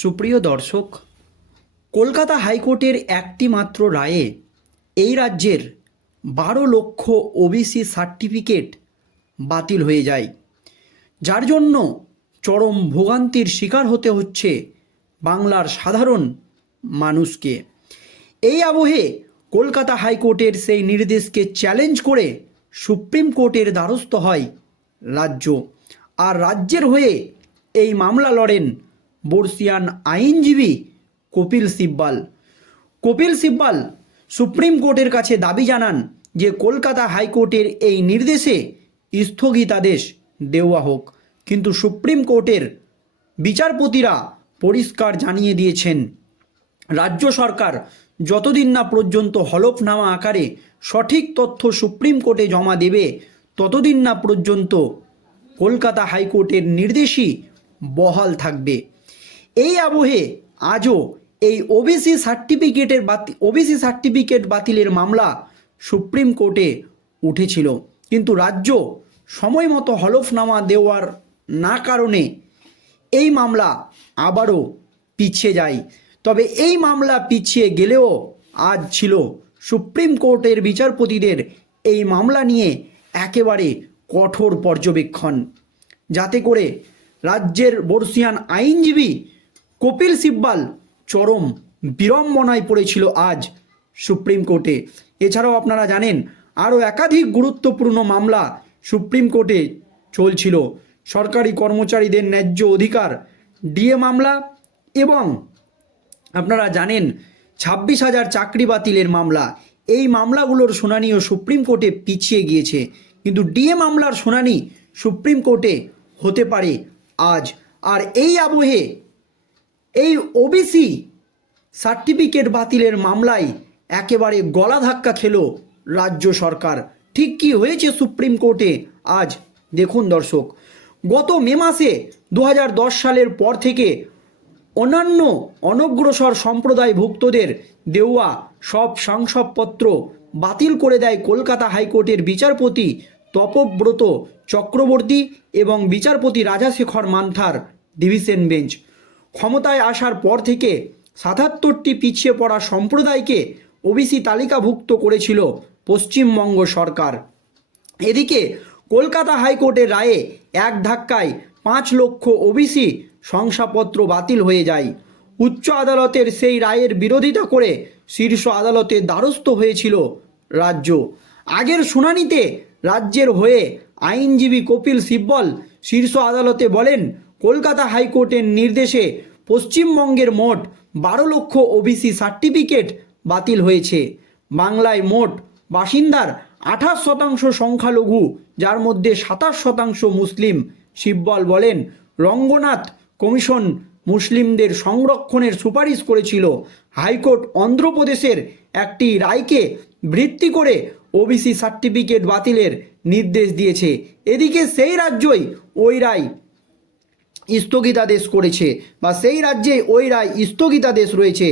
সুপ্রিয় দর্শক, কলকাতা হাইকোর্টের একটি মাত্র রায়ে এই রাজ্যের বারো লক্ষ ওবিসি সার্টিফিকেট বাতিল হয়ে যায়। যার জন্য চরম ভোগান্তির শিকার হতে হচ্ছে বাংলার সাধারণ মানুষকে। এই আবহে কলকাতা হাইকোর্টের সেই নির্দেশকে চ্যালেঞ্জ করে সুপ্রিম কোর্টের দ্বারস্থ হয় রাজ্য। আর রাজ্যের হয়ে এই মামলা লড়েন বর্ষিয়ান আইনজীবী কপিল সিব্বাল। কপিল সিব্বাল সুপ্রিম কোর্টের কাছে দাবি জানান যে কলকাতা হাইকোর্টের এই নির্দেশে স্থগিতাদেশ দেওয়া হোক। কিন্তু সুপ্রিম কোর্টের বিচারপতিরা পরিষ্কার জানিয়ে দিয়েছেন, রাজ্য সরকার যতদিন না পর্যন্ত হলফনামা আকারে সঠিক তথ্য সুপ্রিম কোর্টে জমা দেবে, ততদিন না পর্যন্ত কলকাতা হাইকোর্টের নির্দেশই বহাল থাকবে। এই আবহে আজও এই ওবিসি সার্টিফিকেটের বাতি ওবিসি সার্টিফিকেট বাতিলের মামলা সুপ্রিম কোর্টে উঠেছিল। কিন্তু রাজ্য সময় মতো হলফনামা দেওয়ার না কারণে এই মামলা আবারও পিছিয়ে যায়। তবে এই মামলা পিছিয়ে গেলেও আজ ছিল সুপ্রিম কোর্টের বিচারপতিদের এই মামলা নিয়ে একেবারে কঠোর পর্যবেক্ষণ। যাতে করে রাজ্যের বর্ষিয়ান আইনজীবী কপিল সিব্বাল চরম বিড়ম্বনায় পড়েছিল আজ সুপ্রিম কোর্টে। এছাড়াও আপনারা জানেন, আরও একাধিক গুরুত্বপূর্ণ মামলা সুপ্রিম কোর্টে চলছিল। সরকারি কর্মচারীদের ন্যায্য অধিকার, ডিএ মামলা এবং আপনারা জানেন, ছাব্বিশ হাজার চাকরি বাতিলের মামলা। এই মামলাগুলোর শুনানিও সুপ্রিম কোর্টে পিছিয়ে গিয়েছে। কিন্তু ডিএ মামলার শুনানি সুপ্রিম কোর্টে হতে পারে আজ। আর এই আবহে এই ওবিসি সার্টিফিকেট বাতিলের মামলায় একেবারে গলা ধাক্কা খেল রাজ্য সরকার। ঠিক কি হয়েছে সুপ্রিম কোর্টে? আজ দেখুন দর্শক, গত মে মাসে দু হাজার দশ সালের পর থেকে অন্যান্য অনগ্রসর সম্প্রদায়ভুক্তদের দেওয়া সব শংসাপত্র বাতিল করে দেয় কলকাতা হাইকোর্টের বিচারপতি তপব্রত চক্রবর্তী এবং বিচারপতি রাজাশেখর মান্থার ডিভিশন বেঞ্চ। ক্ষমতায় আসার পর থেকে সাতাত্তরটি পিছিয়ে পড়া সম্প্রদায়কে ওবিসি তালিকাভুক্ত করেছিল পশ্চিমবঙ্গ সরকার। এদিকে কলকাতা হাইকোর্টের রায়ে এক ধাক্কায় পাঁচ লক্ষ ওবিসি শংসাপত্র বাতিল হয়ে যায়। উচ্চ আদালতের সেই রায়ের বিরোধিতা করে শীর্ষ আদালতের দ্বারস্থ হয়েছিল রাজ্য। আগের শুনানিতে রাজ্যের হয়ে আইনজীবী কপিল সিব্বল শীর্ষ আদালতে বলেন কলকাতা হাইকোর্টের নির্দেশে পশ্চিমবঙ্গের মোট বারো লক্ষ ওবিসি সার্টিফিকেট বাতিল হয়েছে। বাংলায় মোট বাসিন্দার আঠাশ শতাংশ সংখ্যালঘু, যার মধ্যে সাতাশ শতাংশ মুসলিম, শিববল বলেন। রঙ্গনাথ কমিশন মুসলিমদের সংরক্ষণের সুপারিশ করেছিল। হাইকোর্ট অন্ধ্রপ্রদেশের একটি রায়কে ভিত্তি করে ওবিসি সার্টিফিকেট বাতিলের নির্দেশ দিয়েছে। এদিকে সেই রাজ্যই ওই রায় স্থগিতাদেশ করেছে বা সেই রাজ্যে ওই রায় স্থগিতাদেশ রয়েছে।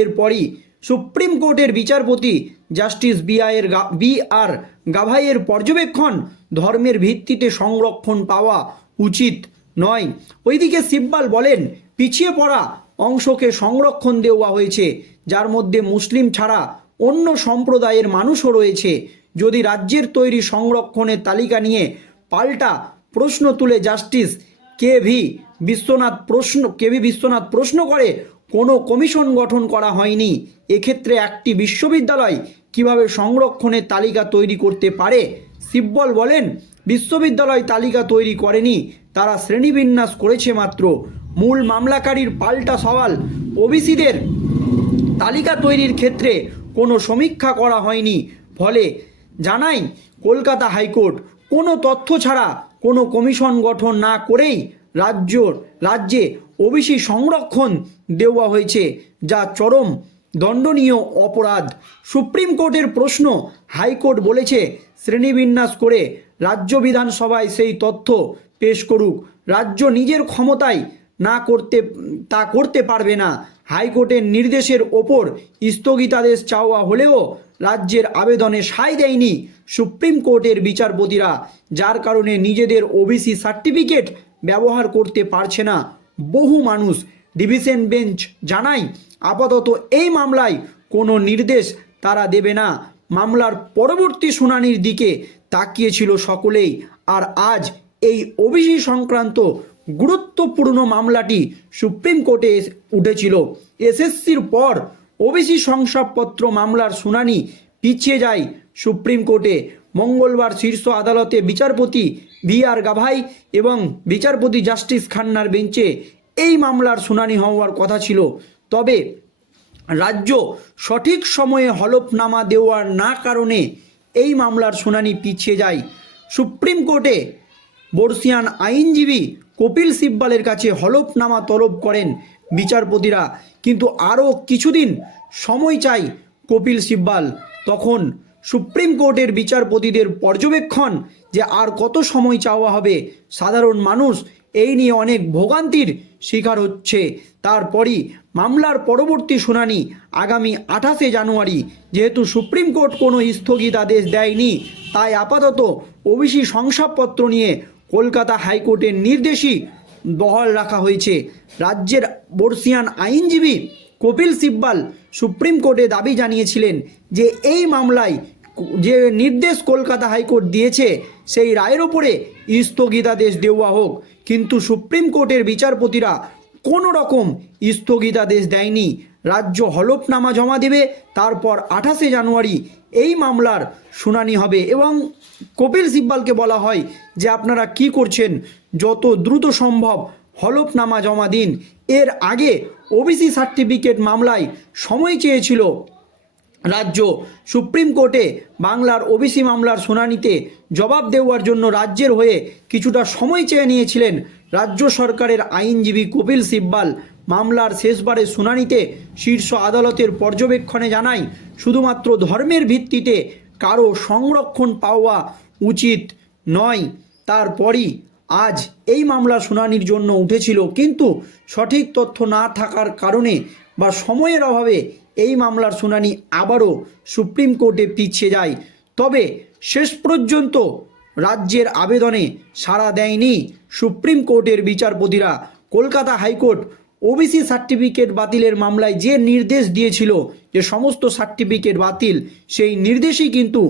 এরপরই সুপ্রিম কোর্টের বিচারপতি জাস্টিস বিআইয়ের বি আর গাভাইয়ের পর্যবেক্ষণ ধর্মের ভিত্তিতে সংরক্ষণ পাওয়া উচিত নয়। ওইদিকে সিব্বাল বলেন, পিছিয়ে পড়া অংশকে সংরক্ষণ দেওয়া হয়েছে, যার মধ্যে মুসলিম ছাড়া অন্য সম্প্রদায়ের মানুষও রয়েছে। যদি রাজ্যের তৈরি সংরক্ষণের তালিকা নিয়ে পাল্টা প্রশ্ন তুলে জাস্টিস কে ভি বিশ্বনাথ প্রশ্ন, কে ভি বিশ্বনাথ প্রশ্ন করে, কোনো কমিশন গঠন করা হয়নি। এক্ষেত্রে একটি বিশ্ববিদ্যালয় কীভাবে সংরক্ষণের তালিকা তৈরি করতে পারে? সিব্বল বলেন, বিশ্ববিদ্যালয় তালিকা তৈরি করেনি, তারা শ্রেণীবিন্যাস করেছে মাত্র। মূল মামলাকারীর পাল্টা সওয়াল, ওবিসিদের তালিকা তৈরির ক্ষেত্রে কোনো সমীক্ষা করা হয়নি। ফলে জানাই, কলকাতা হাইকোর্ট কোনো তথ্য ছাড়া কোনো কমিশন গঠন না করেই রাজ্য রাজ্যে ওবিসি সংরক্ষণ দেওয়া হয়েছে, যা চরম দণ্ডনীয় অপরাধ। সুপ্রিম কোর্টের প্রশ্ন হাইকোর্ট বলেছে, শ্রেণীবিন্যাস করে রাজ্য বিধানসভায় সেই তথ্য পেশ করুক। রাজ্য নিজের ক্ষমতায় না করতে, তা করতে পারবে না। হাইকোর্টের নির্দেশের ওপর স্থগিতাদেশ চাওয়া হলেও রাজ্যের আবেদনে সায় দেয়নি সুপ্রিম কোর্টের বিচারপতিরা, যার কারণে নিজেদের ওবিসি সার্টিফিকেট ব্যবহার করতে পারছে না। বহু মানুষ ডিভিশন বেঞ্চ জানায়, আপাতত এই মামলায় কোনো নির্দেশ তারা দেবে না। মামলার পরবর্তী শুনানির দিকে তাকিয়েছিল সকলেই, আর আজ এই ওবিসি সংক্রান্ত গুরুত্বপূর্ণ মামলাটি সুপ্রিম কোর্টে উঠেছিল। এসএসসির পর ওবিসি শংসাপত্র মামলার শুনানি পিছিয়ে যায় সুপ্রিম কোর্টে। মঙ্গলবার শীর্ষ আদালতে বিচারপতি বি আর গাভাই এবং বিচারপতি জাস্টিস খান্নার বেঞ্চে এই মামলার শুনানি হওয়ার কথা ছিল। তবে রাজ্য সঠিক সময়ে হলফনামা দেওয়ার না কারণে এই মামলার শুনানি পিছিয়ে যায়। সুপ্রিম কোর্টে বর্ষিয়ান আইনজীবী কপিল সিব্বালের কাছে হলফনামা তলব করেন বিচারপতিরা। কিন্তু আরও কিছুদিন সময় চাই কপিল সিব্বাল। তখন সুপ্রিম কোর্টের বিচারপতিদের পর্যবেক্ষণ যে আর কত সময় চাওয়া হবে। সাধারণ মানুষ এই নিয়ে অনেক ভোগান্তির শিকার হচ্ছে। তারপরই মামলার পরবর্তী শুনানি আগামী আঠাশে জানুয়ারি। যেহেতু সুপ্রিম কোর্ট কোনো স্থগিতাদেশ দেয়নি, তাই আপাতত ওবিসি শংসাপত্র নিয়ে কলকাতা হাইকোর্টের নির্দেশই বহাল রাখা হয়েছে। রাজ্যের বর্ষিয়ান আইনজীবী কপিল সিব্বাল সুপ্রিম কোর্টে দাবি জানিয়েছিলেন যে এই মামলায় যে নির্দেশ কলকাতা হাইকোর্ট দিয়েছে, সেই রায়ের ওপরে স্থগিতাদেশ দেওয়া হোক। কিন্তু সুপ্রিম কোর্টের বিচারপতিরা কোনো রকম স্থগিতাদেশ দেয়নি। রাজ্য হলফনামা জমা দেবে, তারপর আঠাশে জানুয়ারি এই মামলার শুনানি হবে এবং কপিল সিব্বালকে বলা হয় যে আপনারা কি করছেন, যত দ্রুত সম্ভব হলফনামা জমা দিন। এর আগে ওবিসি সার্টিফিকেট মামলায় সময় চেয়েছিল রাজ্য সুপ্রিম কোর্টে বাংলার ওবিসি মামলার শুনানিতে জবাব দেওয়ার জন্য রাজ্যের হয়ে কিছুটা সময় চেয়ে নিয়েছিলেন রাজ্য সরকারের আইনজীবী কপিল সিব্বাল। মামলার শেষবারের শুনানিতে শীর্ষ আদালতের পর্যবেক্ষণে জানায়, শুধুমাত্র ধর্মের ভিত্তিতে কারও সংরক্ষণ পাওয়া উচিত নয়। তারপরই আজ এই মামলা শুনানির জন্য উঠেছিল, কিন্তু সঠিক তথ্য না থাকার কারণে বা সময়ের অভাবে এই মামলার শুনানি আবারও সুপ্রিম কোর্টে পিছিয়ে যায়। তবে শেষ পর্যন্ত রাজ্যের আবেদনে সাড়া দেয়নি সুপ্রিম কোর্টের বিচারপতিরা। কলকাতা হাইকোর্ট ওবিসি সার্টিফিকেট বাতিলের মামলায় যে নির্দেশ দিয়েছিল যে সমস্ত সার্টিফিকেট বাতিল, সেই নির্দেশই কিন্তু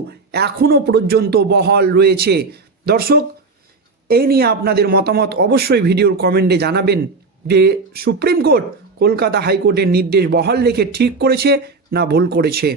এখনও পর্যন্ত বহাল রয়েছে। দর্শক, এই নিয়ে আপনাদের মতামত অবশ্যই ভিডিওর কমেন্টে জানাবেন যে সুপ্রিম কোর্ট কলকাতা হাইকোর্টের নির্দেশ বহাল রেখে ঠিক করেছে না ভুল করেছে।